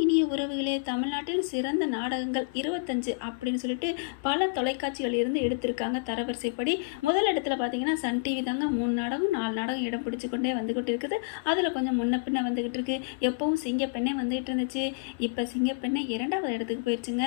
இனிய உறவுகளே, தமிழ்நாட்டில் சிறந்த நாடகங்கள் 25 அப்படின்னு சொல்லிட்டு பல தொலைக்காட்சிகள் இருந்து எடுத்திருக்காங்க தரவரிசைப்படி. முதல் இடத்துல பார்த்தீங்கன்னா சன் டிவி தாங்க. 3 நாடகம் 4 நாடகம் இடம் பிடிச்சு கொண்டே வந்துகிட்டு இருக்குது. அதில் கொஞ்சம் முன்ன பின்ன வந்துகிட்டு இருக்கு. எப்பவும் சிங்கப்பெண்ணே வந்துகிட்டு இருந்துச்சு. இப்போ சிங்கப்பெண்ணே 2வது இடத்துக்கு போயிடுச்சுங்க.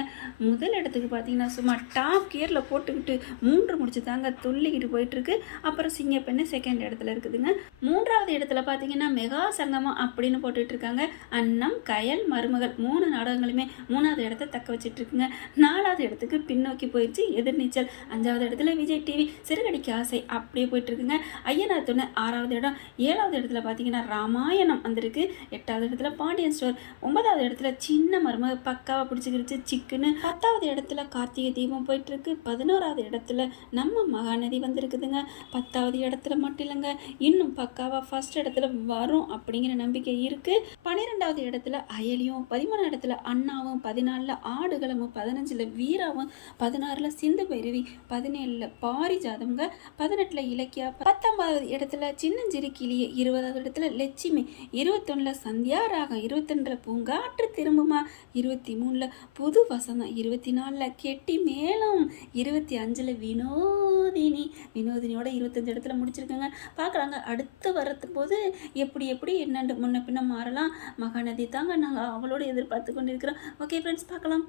முதல் இடத்துக்கு பார்த்தீங்கன்னா சும்மா டாப் கியரில் போட்டுக்கிட்டு 3 முடிச்சு தாங்க துள்ளிக்கிட்டு போயிட்டு இருக்கு. அப்புறம் சிங்கப்பெண்ணே 2nd இடத்துல இருக்குதுங்க. 3வது இடத்துல பார்த்தீங்கன்னா மெகா சங்கமம் அப்படின்னு போட்டுட்டு இருக்காங்க. அன்னம் கயல் மருமகள் 3 நாடகங்களுமே 3வது இடத்தை தக்க வச்சுட்டு இருக்குங்க. 4வது இடத்துக்கு பின்னோக்கி போயிடுச்சு எதிர்நீச்சல். 5வது இடத்துல விஜய் டிவி சிறுகடிக்கு ஆசை அப்படியே போயிட்டு இருக்குங்க. ஐயனார் துணை 6வது இடம். 7வது இடத்துல பார்த்தீங்கன்னா ராமாயணம் வந்திருக்கு. 8வது இடத்துல பாண்டியன் ஸ்டோர். 9வது இடத்துல சின்ன மருமக பக்காவாக பிடிச்சிக்கிடுச்சு சிக்குன்னு. 10வது இடத்துல கார்த்திகை தீபம் போயிட்டு இருக்கு. 11வது இடத்துல நம்ம மகாநதி வந்திருக்குதுங்க. 10வது இடத்துல மட்டும் இல்லைங்க, இன்னும் பக்காவாக ஃபர்ஸ்ட் இடத்துல வரும் அப்படிங்கிற நம்பிக்கை இருக்கு. 12வது இடத்துல அயலியும், 13வது இடத்துல அண்ணாவும், 14ல் ஆடுகளமும், 15ல் வீராவும், 16ல் சிந்து பைரவி, 17ல் பாரிஜாதம்ங்க, 18ல் இலக்கியா, 19வது இடத்துல சின்னஞ்சிறு கிளியே, 20வது இடத்துல லட்சுமி, 21ல் சந்தியா ராகம், 22ல் பூங்காற்று திரும்புமா, 23ல் புது வசந்தம், 24ல் கெட்டி மேளம், 25ல் வினோதினியோட 25 இடத்துல முடிச்சிருக்காங்க. பார்க்கலாங்க அடுத்து வரது போது எப்படி என்னண்டு முன்ன பின்ன மாறலாம். மகாநதி தாங்க நாங்கள் அவளோட எதிர்பார்த்து கொண்டிருக்கிறோம். ஓகே ஃப்ரெண்ட்ஸ், பார்க்கலாம்.